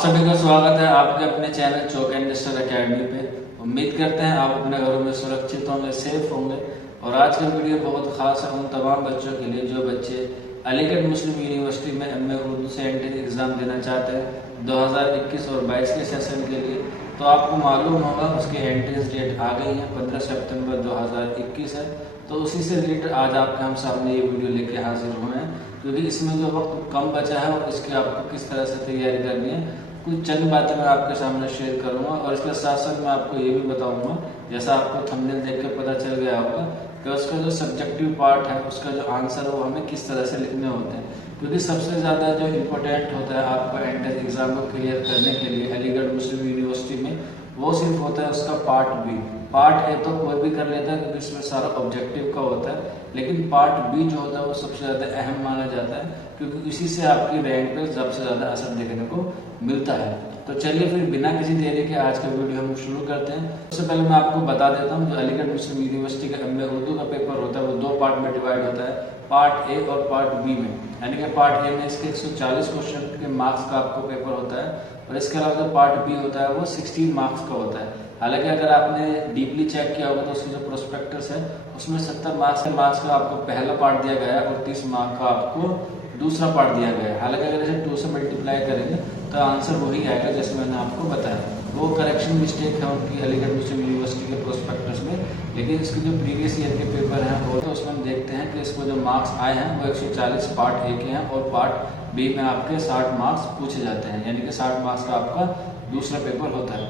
सभी का स्वागत है आपके अपने channel chalk and digital academy पे। उम्मीद करते हैं आप अपने घरों में सुरक्षित होंगे, सेफ होंगे। और आज का वीडियो बहुत खास है उन तमाम बच्चों के लिए जो बच्चे अलीगढ़ मुस्लिम यूनिवर्सिटी में एमए उर्दू से एंट्रेंस एग्जाम देना चाहते हैं 2021 और 22 के सेशन के लिए। तो आपको मालूम होगा उसकी एंट्रेंस डेट आ गई है, 15 सितंबर 2021 है। तो उसी से रिलेटेड आज आपके हम सामने ये वीडियो लेके हाजिर हुए हैं, क्योंकि इसमें जो वक्त कम बचा है और इसकी आपको किस तरह से तैयारी करनी है, कुछ चंद बातें मैं आपके सामने शेयर करूंगा। और इसके साथ साथ मैं आपको ये भी बताऊंगा, जैसा आपको थंबनेल देख के पता चल गया होगा, कि उसका जो सब्जेक्टिव पार्ट है उसका जो आंसर है वो हमें किस तरह से लिखने होते हैं। क्योंकि सबसे ज़्यादा जो इम्पोर्टेंट होता है आपको एंट्रेंस एग्जाम को क्लियर करने के लिए अलीगढ़ मुस्लिम यूनिवर्सिटी में, वो सिर्फ होता है उसका पार्ट बी। पार्ट ए तो कोई भी कर लेता है क्योंकि इसमें सारा ऑब्जेक्टिव का होता है, लेकिन पार्ट बी जो होता है वो सबसे ज़्यादा अहम माना जाता है, क्योंकि इसी से आपकी रैंक पे सबसे ज़्यादा असर देखने को मिलता है। तो चलिए फिर बिना किसी देरी के आज का वीडियो हम शुरू करते हैं। सबसे पहले मैं आपको बता देता हूँ, जो अलीगढ़ मुस्लिम यूनिवर्सिटी का एमए उर्दू का पेपर होता है वो दो पार्ट में डिवाइड होता है, पार्ट ए और पार्ट बी में। यानी कि पार्ट ए में इसके 140 क्वेश्चन के मार्क्स का आपको पेपर होता है, और इसके अलावा जो पार्ट बी होता है वो 16 मार्क्स का होता है। हालांकि अगर आपने डीपली चेक किया होगा तो उसकी जो प्रोस्पेक्टस है उसमें 70 मार्क्स का आपको पहला पार्ट दिया गया है और 30 मार्क्स का आपको दूसरा पार्ट दिया गया है। हालांकि अगर इसे 2 से मल्टीप्लाई करेंगे तो आंसर वही आएगा जैसे मैंने आपको बताया। वो करेक्शन मिस्टेक है उनकी अलीगढ़ मुस्लिम यूनिवर्सिटी के प्रोस्पेक्टस में, लेकिन इसके जो प्रीवियस ईयर के पेपर हैं वो तो उसमें हम देखते हैं कि इसको जो मार्क्स आए हैं वो 140 पार्ट ए के हैं, और पार्ट बी में आपके 60 मार्क्स पूछे जाते हैं, यानी कि 60 मार्क्स का आपका दूसरा पेपर होता है।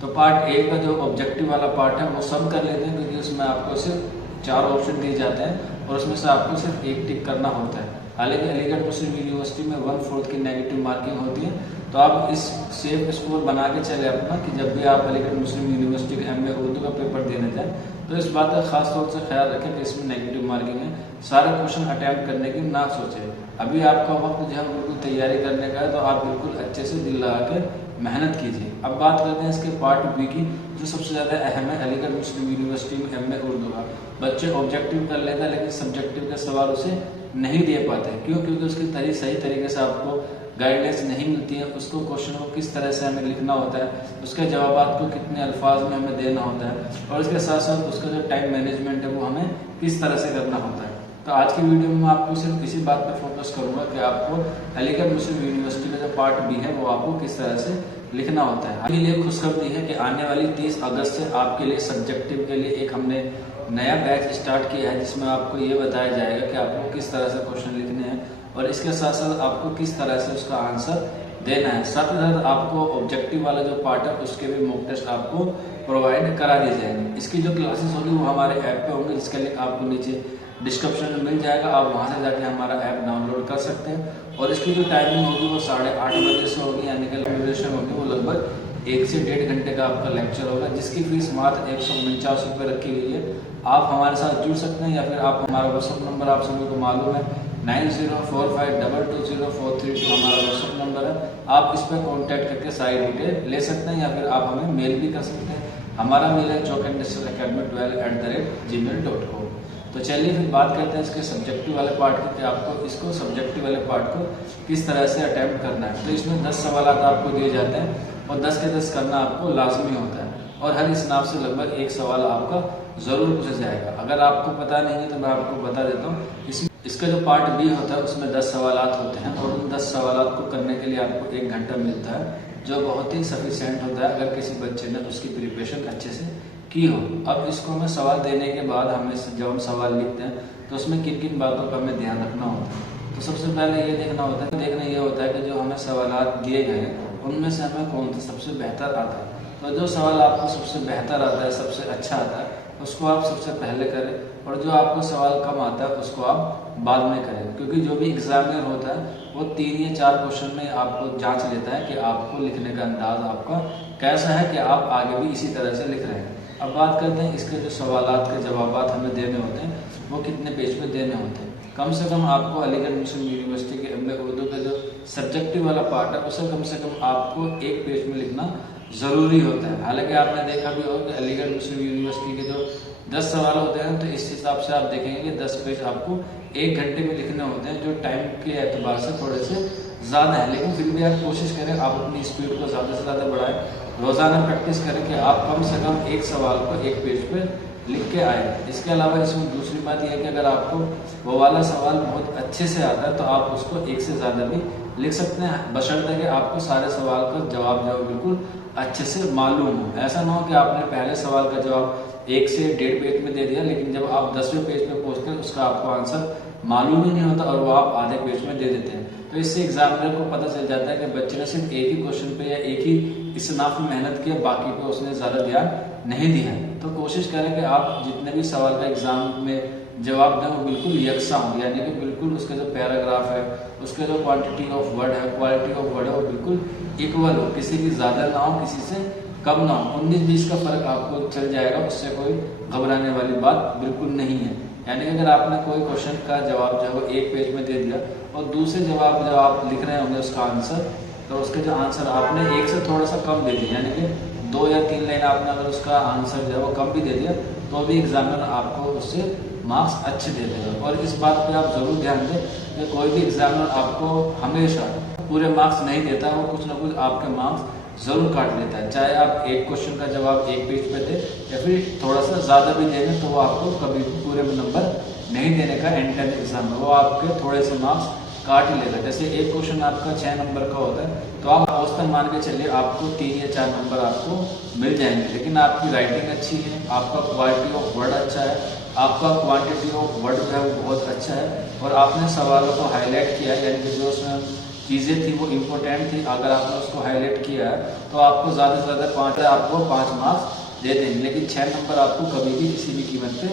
तो पार्ट ए का जो ऑब्जेक्टिव वाला पार्ट है वो सब कर लेते हैं, क्योंकि उसमें आपको सिर्फ 4 ऑप्शन दिए जाते हैं और उसमें से आपको सिर्फ एक टिक करना होता है। हालांकि अलीगढ़ मुस्लिम यूनिवर्सिटी में 1/4 की नेगेटिव मार्किंग होती है। तो आप इस सेफ स्कोर बना के चले अपना कि जब भी आप अलीगढ़ मुस्लिम यूनिवर्सिटी के एमए उर्दू का पेपर देने जाए तो इस बात का खास तौर से ख्याल रखें कि इसमें नेगेटिव मार्किंग है। सारे क्वेश्चन अटैम्प्ट करने की ना सोचें। अभी आपका वक्त जो है बिल्कुल तैयारी करने का है, तो आप बिल्कुल अच्छे से दिल लगा के मेहनत कीजिए। अब बात करते हैं इसके पार्ट बी की, जो सबसे ज़्यादा अहम है अलीगढ़ मुस्लिम यूनिवर्सिटी में एमए उर्दू का। बच्चे ऑब्जेक्टिव कर लेते हैं लेकिन सब्जेक्टिव के सवाल उसे नहीं दे पाते। क्यों? क्योंकि उसकी सही तरीके से आपको गाइडलाइंस नहीं मिलती है। उसको क्वेश्चन को किस तरह से हमें लिखना होता है, उसके जवाब को कितने अल्फाज में हमें देना होता है, और उसके साथ साथ उसका जो टाइम मैनेजमेंट है वो हमें किस तरह से करना होता है। तो आज की वीडियो में मैं आपको सिर्फ इसी बात पर फोकस करूंगा कि आपको अलीगढ़ मुस्लिम यूनिवर्सिटी का जो पार्ट बी है वो आपको किस तरह से लिखना होता है। आपके लिए खुशखबरी है कि आने वाली 30 अगस्त से आपके लिए सब्जेक्टिव के लिए एक हमने नया बैच स्टार्ट किया है, जिसमें आपको ये बताया जाएगा कि आपको किस तरह से क्वेश्चन लिखने हैं और इसके साथ साथ आपको किस तरह से उसका आंसर देना है। साथ ही साथ आपको ऑब्जेक्टिव वाला जो पार्ट है उसके भी मॉक टेस्ट आपको प्रोवाइड करा दिए जाएंगे। इसकी जो क्लासेस होगी वो हमारे ऐप पे होंगी, जिसका लिंक आपको नीचे डिस्क्रिप्शन में मिल जाएगा। आप वहां से जाके हमारा ऐप डाउनलोड कर सकते हैं। और इसकी जो टाइमिंग होगी वो 8:30 बजे से होगी, यानी कि ड्यूरेशन होगी वो लगभग 1 से 1.5 घंटे का आपका लेक्चर होगा, जिसकी फीस मात्र 149 रुपये रखी गई है। आप हमारे साथ जुड़ सकते हैं, या फिर आप हमारा व्हाट्सअप नंबर आप सभी को मालूम है 9045220432 हमारा व्हाट्सअप नंबर है। आप इस पर कॉन्टैक्ट करके सारी डिटेल ले सकते हैं, या फिर आप हमें मेल भी कर सकते हैं। हमारा मेल है chowkanddigitalacademy12@gmail.com। तो चलिए फिर बात करते हैं इसके सब्जेक्टिव वाले पार्ट की, कि आपको इसको सब्जेक्टिव वाले पार्ट को किस तरह से अटैम्प्ट करना है। तो इसमें 10 सवाल आपको दिए जाते हैं और 10 के 10 करना आपको लाजमी होता है, और हर स्नाप से लगभग एक सवाल आपका जरूर पूछा जाएगा। अगर आपको पता नहीं है तो मैं आपको बता देता हूँ। इसका जो पार्ट बी होता है उसमें 10 सवाल होते हैं, और उन 10 सवाल को करने के लिए आपको 1 घंटा मिलता है, जो बहुत ही सफिशिएंट होता है अगर किसी बच्चे ने उसकी प्रिपरेशन अच्छे से की हो। अब इसको हमें सवाल देने के बाद जब हम सवाल लिखते हैं तो उसमें किन किन बातों का हमें ध्यान रखना होता है। तो सबसे पहले ये देखना होता है कि जो हमें सवाल दिए गए हैं उनमें से हमें कौन सा सबसे बेहतर आता है। तो जो सवाल आपको सबसे बेहतर आता है, सबसे अच्छा आता है, उसको आप सबसे पहले करें, और जो आपको सवाल कम आता है उसको आप बाद में करें। क्योंकि जो भी एग्जामिनर होता है वो 3 या 4 क्वेश्चन में आपको जांच लेता है कि आपको लिखने का अंदाज आपका कैसा है, कि आप आगे भी इसी तरह से लिख रहे हैं। अब बात करते हैं इसके जो सवालात के जवाब हमें देने होते हैं वो कितने पेज पे देने होते हैं। कम से कम आपको अलीगढ़ मुस्लिम यूनिवर्सिटी के एमए उर्दू का जो सब्जेक्टिव वाला पार्ट है उसे कम से कम आपको 1 पेज में लिखना जरूरी होता है। हालांकि आपने देखा भी होगा कि अलीगढ़ मुस्लिम यूनिवर्सिटी के जो 10 सवाल होते हैं तो इस हिसाब से आप देखेंगे कि 10 पेज आपको 1 घंटे में लिखने होते हैं, जो टाइम के एतबार से थोड़े से ज़्यादा है, लेकिन फिर भी आप कोशिश करें, आप अपनी स्पीड को ज़्यादा से ज़्यादा बढ़ाएं। रोज़ाना प्रैक्टिस करें कि आप कम से कम एक सवाल को एक पेज पे लिख के आए। इसके अलावा इसमें दूसरी बात यह है कि अगर आपको वो वाला सवाल बहुत अच्छे से आता है तो आप उसको एक से ज़्यादा भी लिख सकते हैं, बशर्ते कि आपको सारे सवाल का जवाब जो बिल्कुल अच्छे से मालूम हो। ऐसा ना हो कि आपने पहले सवाल का जवाब 1 से 1.5 पेज में दे दिया, लेकिन जब आप 10वें पेज पे पहुँचते हैं उसका आपको आंसर मालूम ही नहीं होता और वो आप आधे पेज में दे देते हैं। तो इससे एग्जामिनर को पता चल जाता है कि बच्चे ने सिर्फ एक ही क्वेश्चन पे या एक ही इसनाफ में मेहनत किया, बाकी पे उसने ज़्यादा ध्यान नहीं दिया। तो कोशिश करें कि आप जितने भी सवाल का एग्जाम में जवाब दें वो बिल्कुल यकसा हो, यानी कि बिल्कुल उसका जो पैराग्राफ है, उसका जो क्वांटिटी ऑफ वर्ड है, क्वालिटी ऑफ वर्ड है, वो बिल्कुल इक्वल हो, किसी की ज़्यादा ना हो, किसी से कम ना हो। 19-20 का फर्क आपको चल जाएगा, उससे कोई घबराने वाली बात बिल्कुल नहीं है। यानी कि अगर आपने कोई क्वेश्चन का जवाब जो है वो एक पेज में दे दिया और दूसरे जवाब जब आप लिख रहे होंगे उसका आंसर, तो उसके जो आंसर आपने एक से थोड़ा सा कम दे दिया, यानी कि 2 या 3 लाइन आपने अगर उसका आंसर जो है वो कम भी दे दिया, तो भी एग्जामिनर आपको उससे मार्क्स अच्छे दे देगा। और इस बात पे आप ज़रूर ध्यान दें कि कोई भी एग्जामिनर आपको हमेशा पूरे मार्क्स नहीं देता, वो कुछ ना कुछ आपके मार्क्स ज़रूर काट लेता है। चाहे आप एक क्वेश्चन का जवाब एक पेज पे दें या फिर थोड़ा सा ज़्यादा भी देंगे, तो वो आपको कभी भी पूरे नंबर नहीं देने का एंट्रेंस एग्जाम में, वो आपके थोड़े से मार्क्स काट ही लेगा। जैसे एक क्वेश्चन आपका 6 नंबर का होता है, तो आप औसतन मान के चलिए आपको 3 या 4 नंबर आपको मिल जाएंगे। लेकिन आपकी राइटिंग अच्छी है, आपका क्वालिटी ऑफ वर्ड अच्छा है, आपका क्वांटिटी ऑफ वर्ड जो है वो बहुत अच्छा है, और आपने सवालों को हाईलाइट किया है, यानी कि जो उसमें चीज़ें थी वो इम्पोर्टेंट थी, अगर आपने उसको हाईलाइट किया है तो आपको ज़्यादा से ज़्यादा आपको 5 मार्क्स दे देंगे। लेकिन 6 नंबर आपको कभी भी किसी भी कीमत पे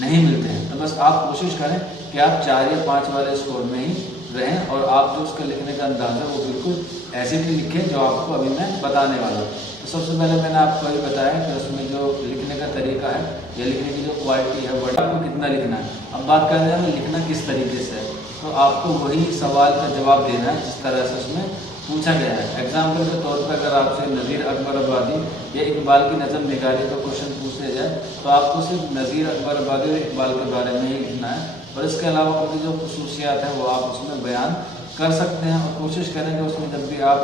नहीं मिलते हैं। तो बस आप कोशिश करें कि आप 4 या 5 वाले स्कोर में ही रहें, और आप जो उसका लिखने का अंदाज़ है वो बिल्कुल ऐसे भी लिखें जो आपको अभी मैं बताने वाला हूँ। तो सबसे पहले मैंने आपको ये बताया कि उसमें जो लिखने का तरीका है या लिखने की जो क्वालिटी है, वर्ड आपको कितना लिखना है। अब बात कर रहे हैं लिखना किस तरीके से है, तो आपको वही सवाल का जवाब देना है जिस तरह से उसमें पूछा गया है। एग्जाम्पल के तौर पर अगर आपसे नज़ीर अकबर आबादी या इकबाल की नज़म निगारी का क्वेश्चन पूछ लिया जाए, तो आपको सिर्फ नज़ीर अकबर आबादी और इकबाल के बारे में ही लिखना है, और इसके अलावा उनकी जो खसूसियात हैं वो आप उसमें बयान कर सकते हैं। और कोशिश करें कि उसमें जब भी आप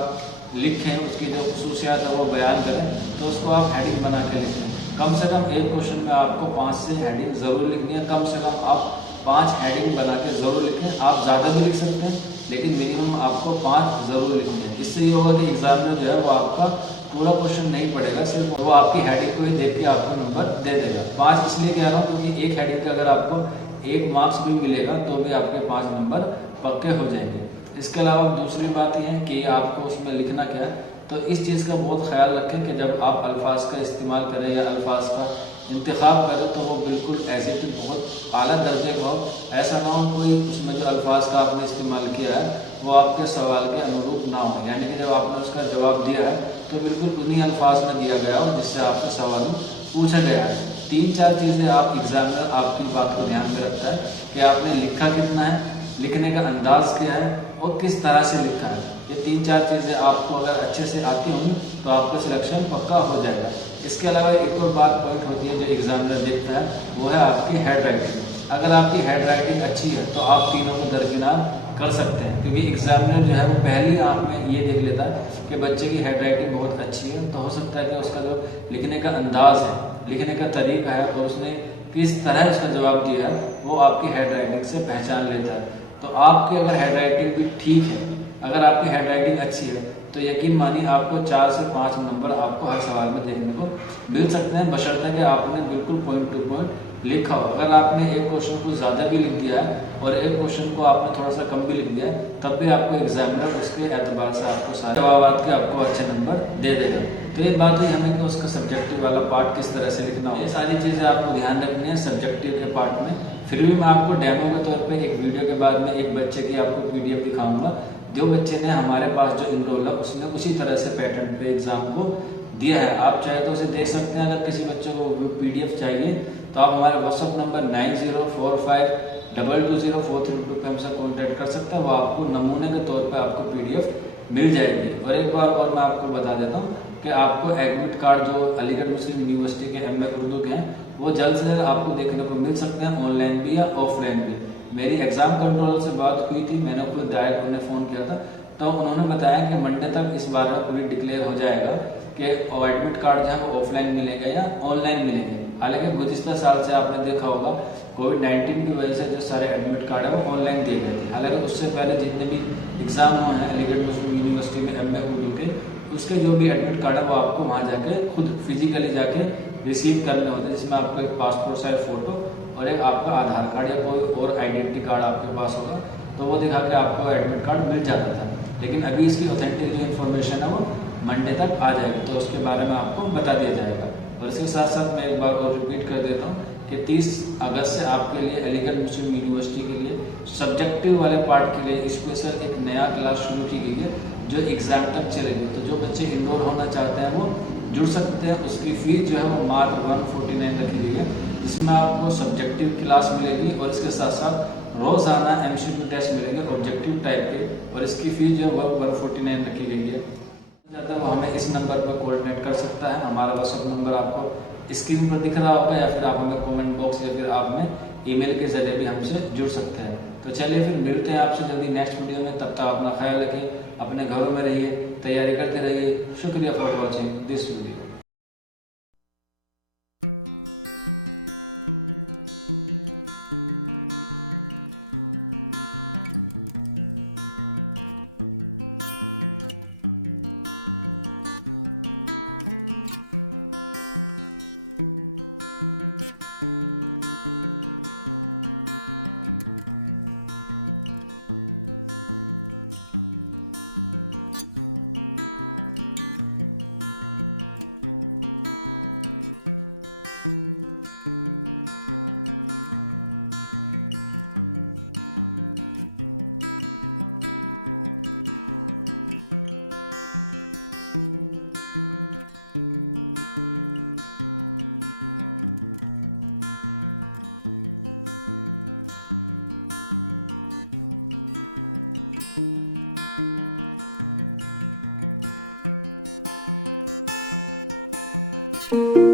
लिखें उसकी जो खसूसियात है वो बयान करें, तो उसको आप हेडिंग बना के लिखें। कम से कम एक क्वेश्चन में आपको 5 से हेडिंग ज़रूर लिखनी है, कम से कम आप 5 हेडिंग बना के ज़रूर लिखें। आप ज़्यादा भी लिख सकते हैं, लेकिन मिनिमम आपको 5 ज़रूर लिखनी है। इससे ये होगा कि एग्जामिनर जो है वो आपका पूरा क्वेश्चन नहीं पढ़ेगा, सिर्फ वो आपकी हेडिंग को ही देख के आपको नंबर दे देगा। 5 इसलिए कह रहा हूँ क्योंकि एक हेडिंग का अगर आपको 1 मार्क्स भी मिलेगा तो भी आपके 5 नंबर पक्के हो जाएंगे। इसके अलावा दूसरी बात यह है कि आपको उसमें लिखना क्या है, तो इस चीज़ का बहुत ख्याल रखें कि जब आप अल्फाज का इस्तेमाल करें या अल्फाज का इंतखाब करें तो वो बिल्कुल ऐसे कि बहुत आला दर्जे का हो। ऐसा ना हो कोई उसमें जो अल्फाज का आपने इस्तेमाल किया है वो आपके सवाल के अनुरूप ना हो, यानी कि जब आपने उसका जवाब दिया है तो बिल्कुल उन्हीं अल्फाज में दिया गया हो जिससे आपका सवाल पूछा गया है। 3-4 चीज़ें आप एग्जामिनर आपकी बात को ध्यान में रखता है कि आपने लिखा कितना है, लिखने का अंदाज क्या है और किस तरह से लिखा है। ये 3-4 चीज़ें आपको अगर अच्छे से आती होंगी तो आपका सिलेक्शन पक्का हो जाएगा। इसके अलावा एक और बात पॉइंट होती है जो एग्जामिनर देखता है, वो है आपकी हेड राइटिंग। अगर आपकी हेड राइटिंग अच्छी है तो आप तीनों को दरकिनार कर सकते हैं, क्योंकि एग्जामिनर जो है वो पहली आँख में ये देख लेता है कि बच्चे की हेड राइटिंग बहुत अच्छी है, तो हो सकता है कि उसका जो लिखने का अंदाज है, लिखने का तरीका है और उसने किस तरह उसका जवाब दिया है वो आपकी हेड राइटिंग से पहचान लेता है। तो आपकी अगर हेड राइटिंग भी ठीक है, अगर आपकी हैंड राइटिंग अच्छी है, तो यकीन मानिए आपको 4 से 5 नंबर आपको हर सवाल में देखने को मिल सकते हैं, बशर्ते कि आपने बिल्कुल पॉइंट टू पॉइंट लिखा हो। अगर आपने एक क्वेश्चन को ज़्यादा भी लिख दिया है और एक क्वेश्चन को आपने थोड़ा सा कम भी लिख दिया है, तब भी आपको एग्जामिनर उसके एतबार से आपको सारे जवाब के आपको अच्छे नंबर दे देगा। तो ये बात हुई हमें कि उसका सब्जेक्टिव वाला पार्ट किस तरह से लिखना हो। ये सारी चीज़ें आपको ध्यान रखनी है सब्जेक्टिव के पार्ट में। फिर भी मैं आपको डेमो के तौर पे एक वीडियो के बाद में एक बच्चे की आपको PDF दिखाऊंगा, जो बच्चे ने हमारे पास जो इनरोल है उसने उसी तरह से पैटर्न पे एग्जाम को दिया है। आप चाहे तो उसे देख सकते हैं। अगर किसी बच्चे को PDF चाहिए तो आप हमारे व्हाट्सअप नंबर 9045220432 पे हमसे कॉन्टैक्ट कर सकते हैं। वो आपको नमूने के तौर पर आपको PDF मिल जाएगी। और एक बार और मैं आपको बता देता हूँ कि आपको एडमिट कार्ड जो अलीगढ़ मुस्लिम यूनिवर्सिटी के MA उर्दू के हैं वो जल्द से जल्द आपको देखने को मिल सकते हैं, ऑनलाइन भी या ऑफलाइन भी। मेरी एग्जाम कंट्रोलर से बात हुई थी, मैंने खुद डायरेक्ट उन्हें फ़ोन किया था, तो उन्होंने बताया कि मंडे तक इस बारे में पूरी डिक्लेयर हो जाएगा कि एडमिट कार्ड जो है वो ऑफलाइन मिलेंगे या ऑनलाइन मिलेंगे। हालांकि गुज़िश्ता साल से आपने देखा होगा कोविड-19 की वजह से जो सारे एडमिट कार्ड है वो ऑनलाइन दिए गए थे। हालांकि उससे पहले जितने भी एग्जाम हुए हैं अलीगढ़ मुस्लिम यूनिवर्सिटी में MA उर्दू के, उसके जो भी एडमिट कार्ड है वो आपको वहाँ जाके खुद फिजिकली जाके रिसीव करने होते हैं, जिसमें आपको एक पासपोर्ट साइज फोटो और एक आपका आधार कार्ड या कोई और आइडेंटिटी कार्ड आपके पास होगा, तो वो दिखा के आपको एडमिट कार्ड मिल जाता था। लेकिन अभी इसकी ऑथेंटिक जो इन्फॉर्मेशन है वो मंडे तक आ जाएगी, तो उसके बारे में आपको बता दिया जाएगा। और इसके साथ साथ मैं एक बार और रिपीट कर देता हूँ कि 30 अगस्त से आपके लिए अलीगढ़ मुस्लिम यूनिवर्सिटी के लिए सब्जेक्टिव वाले पार्ट के लिए स्पेशल एक नया क्लास शुरू की गई है जो एग्जाम तक चलेगी। तो जो बच्चे इनरोल होना चाहते हैं वो जुड़ सकते हैं। उसकी फीस जो है वो मात्र 149 रखी गई है, जिसमें आपको सब्जेक्टिव क्लास मिलेगी और इसके साथ साथ रोजाना MCQ टेस्ट मिलेंगे ऑब्जेक्टिव टाइप के, और इसकी फीस जो है वो 149 रखी गई है। वो हमें इस नंबर पर कोऑर्डिनेट कर सकता है। हमारा व्हाट्सएप नंबर आपको स्क्रीन पर दिख रहा होगा, या फिर आप हमें कमेंट बॉक्स या फिर आप हमें ईमेल के जरिए भी हमसे जुड़ सकते हैं। तो चलिए फिर मिलते हैं आपसे जल्दी नेक्स्ट वीडियो में। तब तक अपना ख्याल रखें, अपने घरों में रहिए, तैयारी करते रहिए। शुक्रिया for watching this video. Thank you.